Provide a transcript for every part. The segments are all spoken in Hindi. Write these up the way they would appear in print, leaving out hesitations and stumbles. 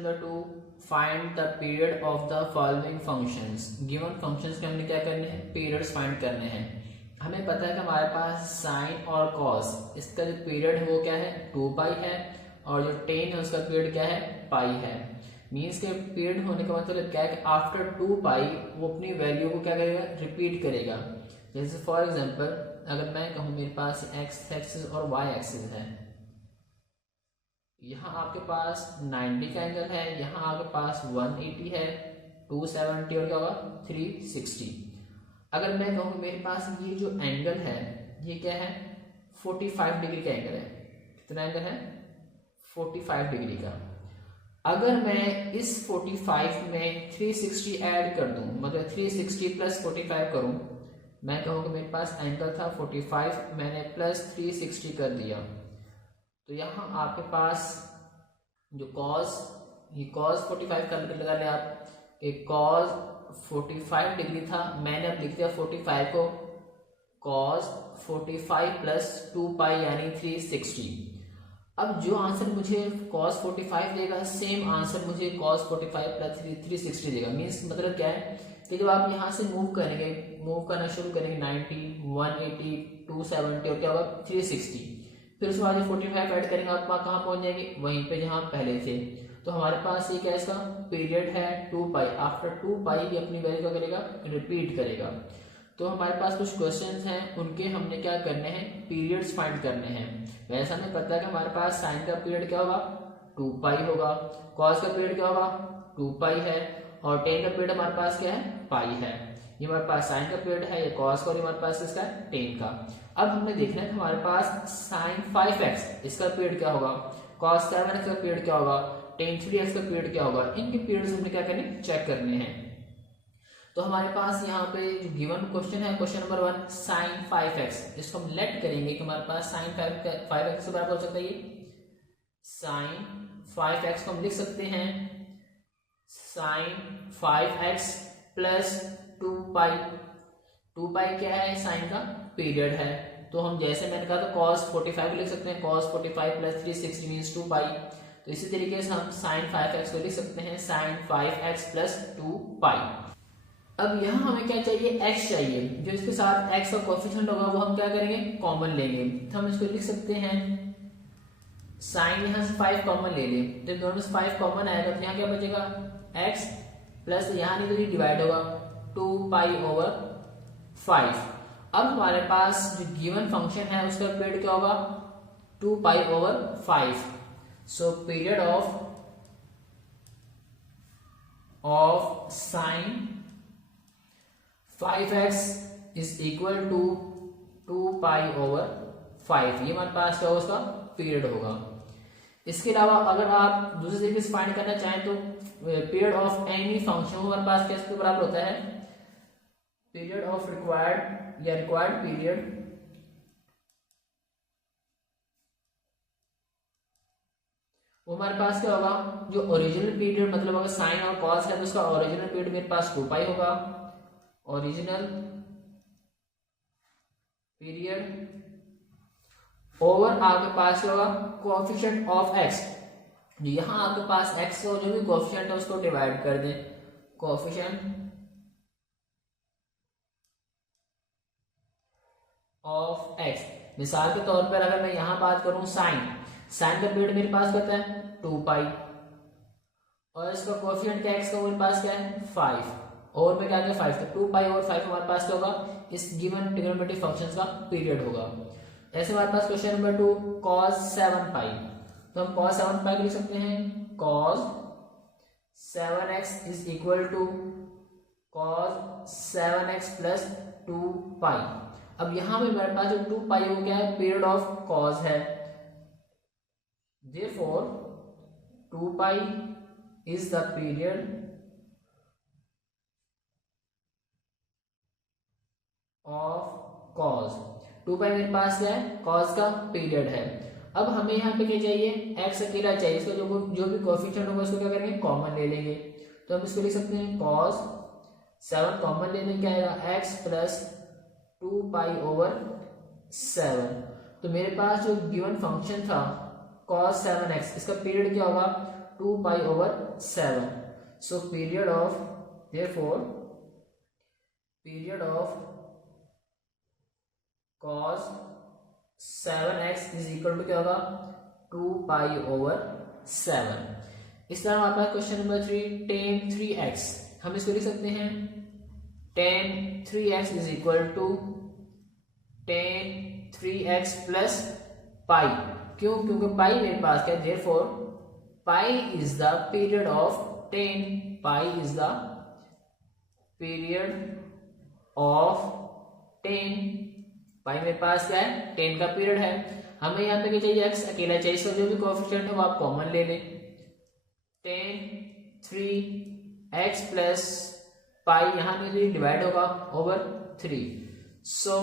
Number 2, find the period of the following functions. Given functions के हमने क्या करने हैं, पीरियड्स फाइंड करने हैं। हमें पता है कि हमारे पास साइन और कॉस, इसका जो पीरियड है वो क्या है, 2 पाई है, और जो टेन है उसका पीरियड क्या है, पाई है। मीन्स के पीरियड होने का मतलब क्या है कि आफ्टर 2 पाई वो अपनी वैल्यू को क्या करेगा, रिपीट करेगा। जैसे फॉर एग्जांपल अगर मैं कहूँ मेरे पास एक्स एक्सिस और वाई एक्सिस है, यहाँ आपके पास 90 का एंगल है, यहाँ आपके पास 180 है, 270 और क्या होगा 360। अगर मैं कहूँ मेरे पास ये जो एंगल है ये क्या है, 45 डिग्री का एंगल है। कितना एंगल है, 45 डिग्री का। अगर मैं इस 45 में 360 ऐड कर दूं, मतलब 360 प्लस 45 करूं, मैं कहूँ कि मेरे पास एंगल था 45, मैंने प्लस 360 कर दिया, तो यहाँ आपके पास जो कॉस, ये कॉस 45 का लगा लिया आप, एक कॉस 45 डिग्री था, मैंने अब लिख दिया 45 को कॉस 45 प्लस 2 पाई यानी 360। अब जो आंसर मुझे cos 45 देगा, सेम आंसर मुझे cos 45 प्लस 360 देगा। मीन्स मतलब क्या है कि जब आप यहाँ से मूव करेंगे, मूव करना शुरू करेंगे 90, 180, 270 और क्या होगा 360, फिर उसके बाद 45 ऐड करेंगे, आप कहाँ पहुंच जाएंगे, वहीं पे जहाँ पहले थे। तो हमारे पास ये क्या है, इसका पीरियड है 2 पाई। आफ्टर 2 पाई भी अपनी वैल्यू क्या करेगा, रिपीट करेगा। तो हमारे पास कुछ क्वेश्चंस हैं, उनके हमने क्या करने हैं, पीरियड्स फाइंड करने हैं। वैसे हमें पता है कि हमारे पास साइन का पीरियड क्या होगा, 2 पाई होगा, कॉस का पीरियड क्या होगा 2 पाई है, और टेन का पीरियड हमारे पास क्या है, पाई है। ये हमारे पास साइन का पीरियड है, ये कॉस का, और हमारे पास इसका टेन का। अब हमने देखना है कि हमारे पास साइन 5x इसका पीरियड क्या होगा, कॉस 7x का पीरियड क्या होगा, टेन 3x का पीरियड क्या होगा। इनके पीरियड्स हमने क्या करने, चेक करने हैं। तो हमारे पास यहाँ पे जो गिवन क्वेश्चन है, क्वेश्चन नंबर 1 साइन 5x, इसको हम लेट करेंगे कि हमारे पास साइन 5x के बराबर हो सकता है ये साइन 5x को हम लिख सकते हैं साइन 5x प्लस 2 पाई। 2 पाई क्या है, साइन का पीरियड है, तो हम जैसे मैंने कहा था cos 45 लिख सकते हैं, cos 45 प्लस 360 मीन्स 2 पाई। तो इसी तरीके से हम साइन 5x को लिख सकते हैं साइन 5x प्लस 2 पाई। अब यहाँ हमें क्या चाहिए, x चाहिए, जो इसके साथ x का कोएफिशिएंट होगा वो हम क्या करेंगे, कॉमन लेंगे। तो हम इसको लिख सकते हैं साइन, यहाँ से 5 कॉमन ले लें, जब दोनों से 5 कॉमन आएगा तो यहाँ क्या बचेगा, x प्लस यहाँ नहीं तो ये डिवाइड होगा 2 पाई ओवर 5। अब हमारे पास जो गिवन फंक्शन है उसका पीरियड क्या होगा, 2 pi over 5। So period of sine 5x is equal to 2 pi over 5। ये हमारे पास क्या होगा, उसका पीरियड होगा। इसके अलावा अगर आप दूसरे तरीके से फाइंड करना चाहें तो पीरियड ऑफ एनी फंक्शन हमारे पास कैसे बराबर होता है, पीरियड ऑफ रिक्वायर्ड या रिक्वायर्ड पीरियड वो हमारे पास क्या होगा, जो ओरिजिनल पीरियड मतलब अगर साइन और कॉस है तो उसका ओरिजिनल पीरियड मेरे पास 2 पाई होगा, ओरिजिनल पीरियड ओवर आपके पास होगा कोएफिशिएंट ऑफ x। यहां आपके पास x का जो भी कोएफिशिएंट है उसको डिवाइड कर दें, कोएफिशिएंट ऑफ x। मिसाल के तौर पर अगर मैं यहां बात करूं साइन का पीरियड मेरे पास पता है 2 पाई, और इसका कोएफिशिएंट क्या x का मेरे पास क्या है 5, और में क्या 5, तो 2 पाई और 5 हमारे पास क्या होगा, इस गिवन ट्रिग्नोमेट्रिक फंक्शंस का पीरियड होगा। ऐसे हमारे पास क्वेश्चन नंबर 2 cos 7 पाई, तो हम cos 7 पाई लिख सकते हैं cos 7x is equal to cos 7x plus 2 pi. अब यहां पे हमारे पास जो 2 पाई वो क्या है, पीरियड ऑफ cos है, therefore 2 pi is the period of cos। 2 पाई मेरे पास क्या है, cos का पीरियड है। अब हमें यहाँ पे क्या चाहिए, x अकेला चाहिए, इसका जो भी कोएफिशिएंट होगा उसको क्या करेंगे, कॉमन ले लेंगे। तो हम इसको लिख सकते हैं cos 7 कॉमन लेने क्या आएगा, x प्लस 2 पाई ओवर 7। तो मेरे पास जो गिवन फंक्शन था cos 7x, इसका पीरियड क्या होगा 2 pi over 7. So period of, therefore period of cos 7x is equal to क्या होगा 2 पाई ओवर 7. इस तरह हमारे पास क्वेश्चन नंबर 3 tan 3x, हम इसको लिख सकते हैं tan 3x is equal to tan 3x plus pi. क्यों? क्योंकि पाई मेरे पास क्या है, therefore pi is the period of tan. Pi is the period of tan. पाई मेरे पास क्या है, 10 का पीरियड है. हमें यहाँ पे क्या चाहिए, x अकेला चाहिए. इसका जो भी कोएफिशिएंट है वो आप कॉमन ले लें. tan 3x प्लस पाई यहाँ पे डिवाइड होगा over 3. So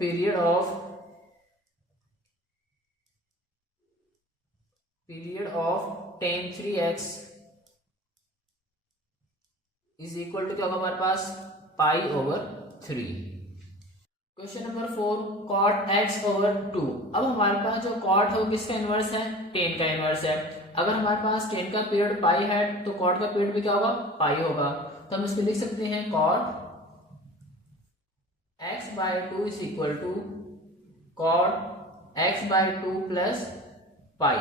period of tan 3x is equal to क्या होगा हमारे पास pi over 3. Question number 4 cot x over 2. अब हमारे पास जो cot है वो किसका इनवर्स है, tan का इनवर्स है. अगर हमारे पास tan का पीरियड पाई है तो cot का पीरियड भी क्या होगा, पाई होगा. तो हम इसको लिख सकते हैं cot x by 2 is equal to cot x by 2 plus pi,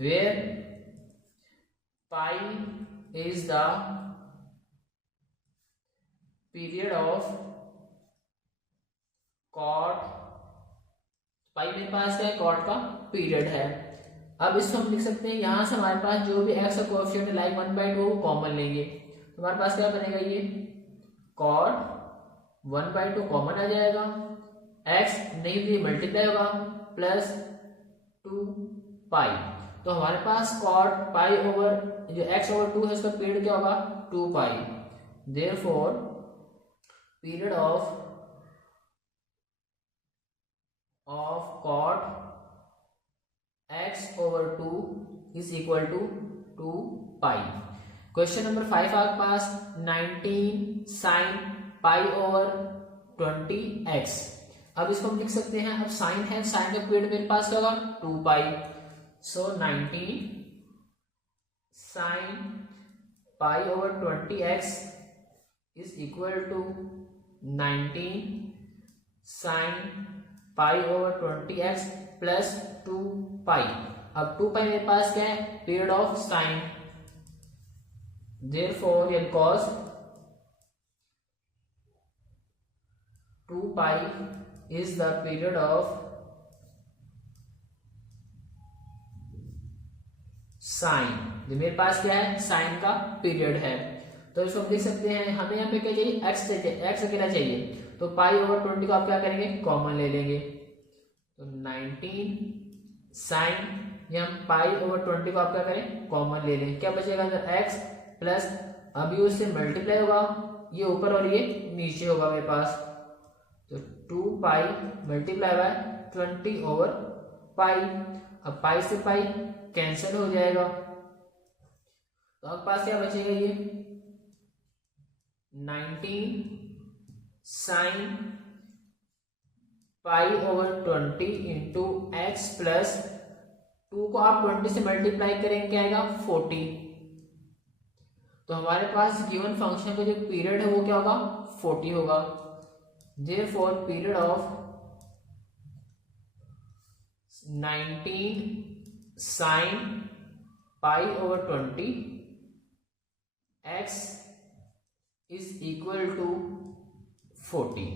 where pi is the period of cot. Pi मेरे पास क्या है, कॉट का पीरियड है. अब इसको हम लिख सकते हैं, यहां से हमारे पास जो भी x का कोएफिशिएंट लाइक 1/2 कॉमन लेंगे तो हमारे पास क्या बनेगा, ये कॉट 1/2 कॉमन आ जाएगा. x नहीं भी मल्टीप्लाई होगा प्लस 2 पाई. तो हमारे पास कॉट पाई ओवर जो x ओवर 2 है उसका पीरियड क्या होगा 2 pi. Therefore period of cot x over 2 is equal to 2 pi. Question number 5 आपके पास 19 sin pi over 20x. अब इसको हम लिख सकते हैं, अब साइन है, साइन का पीरियड मेरे पास क्या होगा 2 पाई. सो 19 sin pi over 20x is equal to 19 sin pi over 20x plus 2 pi. अब 2 पाई मेरे पास क्या है, period of sign. Therefore and cos 2 pi is the period of sign. मेरे पास क्या है, साइन का पीरियड है. तो इसको हम लिख सकते हैं, हमें यहाँ पे क्या चाहिए, x अकेला चाहिए. तो पाई ओवर 20 को आप क्या करेंगे, कॉमन ले लेंगे. तो 19 साइन, ये हम पाई ओवर 20 को आप क्या करें, कॉमन ले लें. क्या बचेगा अंदर x प्लस, अभी उससे मल्टीप्लाई होगा, ये ऊपर और ये नीचे होगा मेरे पास. तो 2 पाई मल्टीप्लाई बाय 20 ओवर पाई. अब पाई से पाई कैंसिल हो जाएगा तो आपके पास क्या बचेगा, ये 19 sine pi over 20 into x plus 2 को आप 20 से मल्टीप्लाई करेंगे क्या आएगा 40. तो हमारे पास गिवन फंक्शन का जो पीरियड है वो क्या होगा 40 होगा. Therefore period of 19 sine pi over 20 x is equal to 40.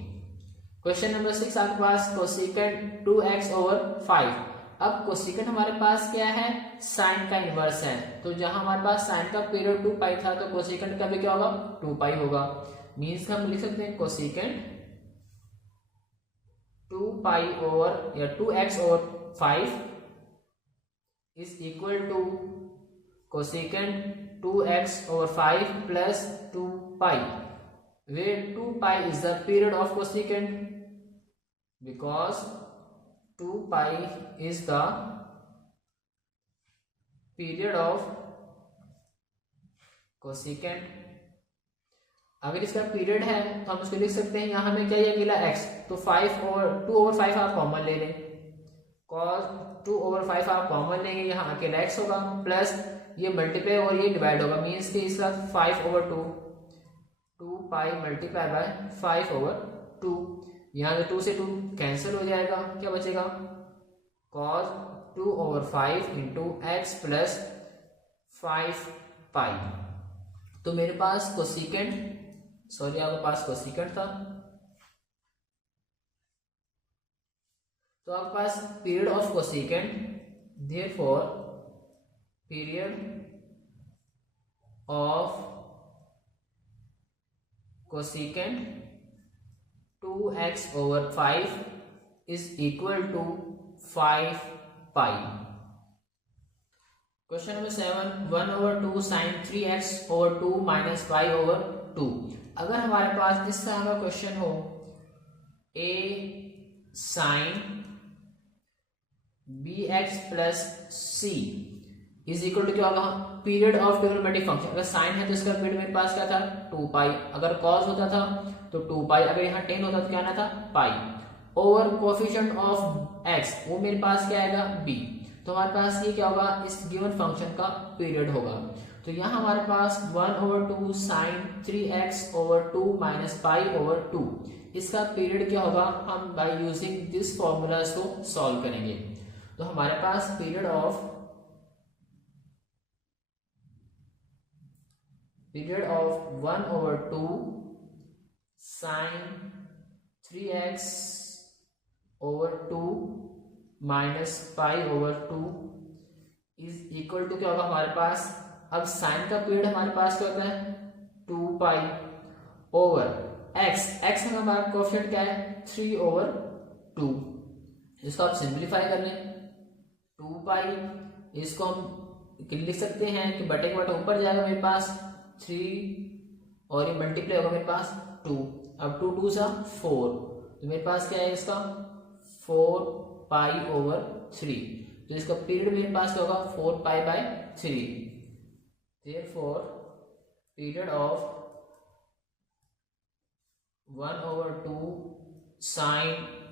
Question number 6 आपके पास कोसेकेंट 2x ओवर 5. अब कोसेकेंट हमारे पास क्या है, साइन का इनवर्स है. तो जहां हमारे पास साइन का पीरियड 2 पाई था तो कोसेकेंट का भी क्या होगा 2 पाई होगा. मींस हम लिख सकते हैं कोसेकेंट 2 पाई ओवर या 2x over 5 is equal to cosecant 2x over 5 plus 2 pi, where 2 pi is the period of cosecant, because 2 pi is the period of cosecant. अगर इसका पीरियड है तो हम इसको लिख सकते हैं, यहाँ हमें क्या अकेला x, तो 5 और 2 ओवर 5 आप कॉमन ले लें. cos 2 ओवर 5 आप कॉमन लेंगे, यहाँ अकेला x होगा प्लस ये मल्टीप्लाई और ये डिवाइड होगा, मीन्स कि इसका 5/2, 2 पाई मल्टीप्लाई बाय 5/2, यहाँ से 2 से 2 कैंसिल हो जाएगा, क्या बचेगा cos 2/5 इंटू एक्स प्लस 5 पाई। तो मेरे पास कोसिकेंट, सॉरी आपके पास कोसिकेंट था, तो आपके पास period of cosecant, therefore period of cosecant 2x/5 is equal to 5 pi. Question number 7, 1/2 sin 3x/2 minus पाई/2। अगर हमारे पास इस तरह का क्वेश्चन हो, a sin bx plus c is equal to क्या होगा, पीरियड ऑफ ट्रिग्नोमेट्रिक फंक्शन। अगर साइन है तो इसका पीरियड मेरे पास क्या था 2 पाई, अगर कॉस होता था तो 2 पाई, अगर यहाँ टेन होता तो क्या आना था पाई, ओवर कोएफिशिएंट ऑफ x वो मेरे पास क्या आएगा b। तो हमारे पास ये क्या होगा, इस गिवन फंक्शन का पीरियड होगा। तो यहाँ हमारे पास 1/2 sin 3x/2 माइनस पाई/2 इसका पीरियड क्या होगा, हम बाय यूजिंग दिस फॉर्मूलाज को सॉल्व करेंगे। तो हमारे पास period of 1/2 sin 3x/2 minus पाई/2 is equal to क्या होगा हमारे पास, अब साइन का पीरियड हमारे पास क्या होता है 2 पाई ओवर x में हमारा कोएफिशिएंट क्या है 3/2। इसको आप सिंप्लीफाई कर लें, 2 पाई, इसको हम लिख सकते हैं कि बटे के बटे ऊपर जाएगा मेरे पास 3 और ये मल्टीप्लाई होगा मेरे पास 2, अब 2 2 सा 4, तो मेरे पास क्या है इसका 4 पाई/3। तो इसका पीरियड मेरे पास क्या होगा 4 pi. Therefore period of 1/2 sin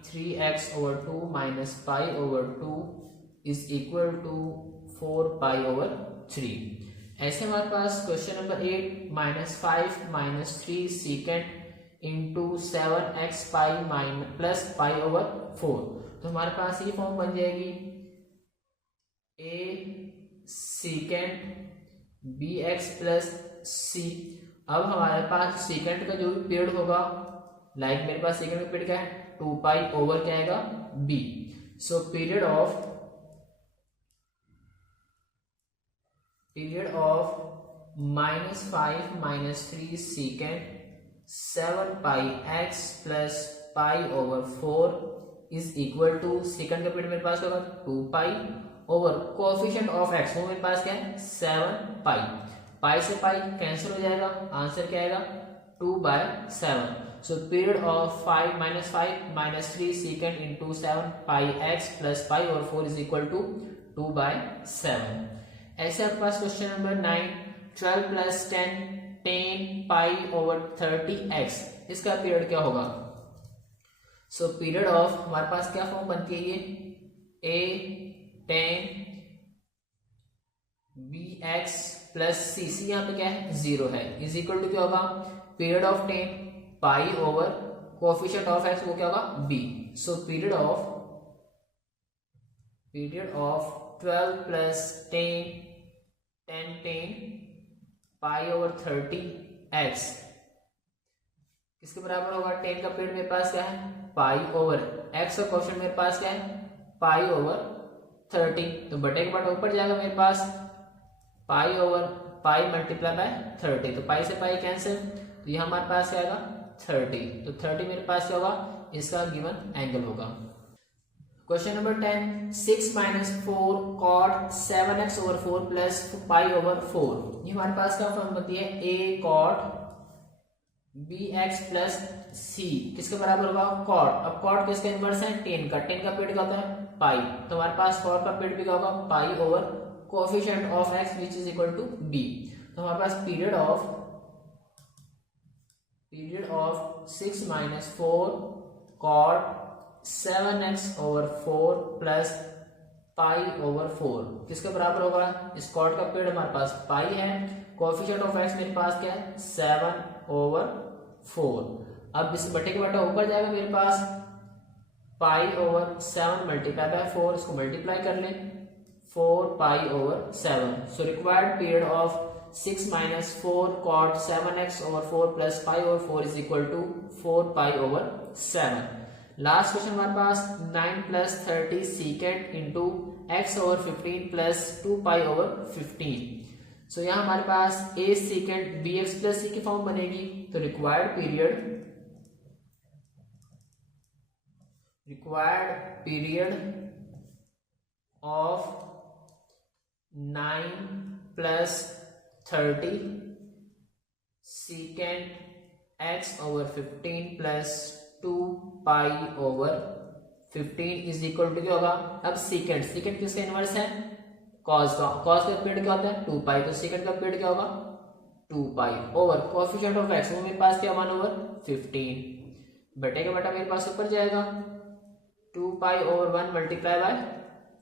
3x/2 minus पाई/2 is equal to 4 pi. ऐसे हमारे पास question number 8, -5 minus 3 secant into 7x pi plus pi. तो हमारे पास ये फॉर्म बन जाएगी a secant bx plus c। अब हमारे पास सीकेंट का जो भी पीरियड होगा, लाइक मेरे पास सीकेंट का पीरियड क्या है 2 पाई ओवर क्या आएगा b। So period of -5 minus 3 secant 7 pi x plus pi is equal to, second का पीरियड मेरे पास होगा 2 pi over coefficient of x वो मेरे पास क्या है 7 पाई, पाई से पाई कैंसिल हो जाएगा, आंसर क्या आएगा 2/7। So period of 5 minus 3 secant into 7 pi x plus pi is equal to 2/7। ऐसे आपके पास क्वेश्चन नंबर 9, 12 प्लस 10 पाई/30x इसका पीरियड क्या होगा। सो पीरियड ऑफ हमारे पास क्या फॉर्म बनती है, ये a 10 bx प्लस c यहाँ पे क्या है 0 है, इज इक्वल टू क्या होगा period of 10 pi over coefficient of x वो क्या होगा b। So period of 12 plus 10 पाई/30x किसके बराबर होगा, 10 का पीरियड मेरे पास क्या है पाई ओवर x का क्वेश्चन मेरे पास क्या है पाई/30, तो बटे के बटे ऊपर जाएगा मेरे पास pi over pi multiply by 30, तो पाई से पाई कैंसिल, तो यह हमारे पास क्या आएगा 30, तो 30 मेरे पास क्या होगा इसका गिवन एंगल होगा। Question number 10, 6 minus 4 cot 7x/4 plus pi, ये हमारे पास क्या फॉर्म बनती है a cot bx plus c किसके बराबर होगा cot। अब cot किसका इनवर्स है 10 का, 10 का पीरियड क्या होता है पाई, तो हमारे पास cot का पीरियड भी क्या होगा pi over coefficient of x which is equal to b। तो हमारे पास period of 6 minus 4 cot 7x/4 plus pi over 4 किसके बराबर होगा, इस कॉर्ड का पीरियड हमारे पास पाई है, कोएफिशिएंट ऑफ एक्स मेरे पास क्या है 7/4। अब इस बटे के बटा ऊपर जाएगा मेरे पास पाई ओवर 7 मल्टीप्लाई बाय 4, इसको मल्टीप्लाई कर लें 4 pi over 7। So required period of 6 minus 4 cot 7x over 4 plus pi over 4 is equal to 4 pi over 7। Last question हमारे पास 9 plus 30 secant into x over 15 plus 2 pi over 15। सो यहाँ हमारे पास a secant bx plus c की फॉर्म बनेगी, तो required period of 9 plus 30 secant x over 15 plus 2 pi over 15 is equal to क्या होगा। अब secant किसका इनवर्स है, cos का पीरियड क्या होता है 2 पाई, तो secant का पीरियड क्या होगा 2 pi over coefficient of x वो मेरे पास क्या 1/15 बटे का बटा मेरे पास ऊपर जाएगा 2 पाई ओवर 1 मल्टीप्लाई बाय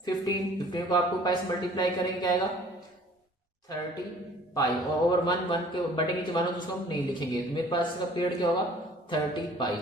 15 को आप 2 पाई से मल्टीप्लाई करेंगे क्या आएगा 30 पाई ओवर 1 के बटे नीचे 1 हो तो उसको हम नहीं लिखेंगे, तो मेरे पास इसका पीरियड क्या होगा 30 पाई।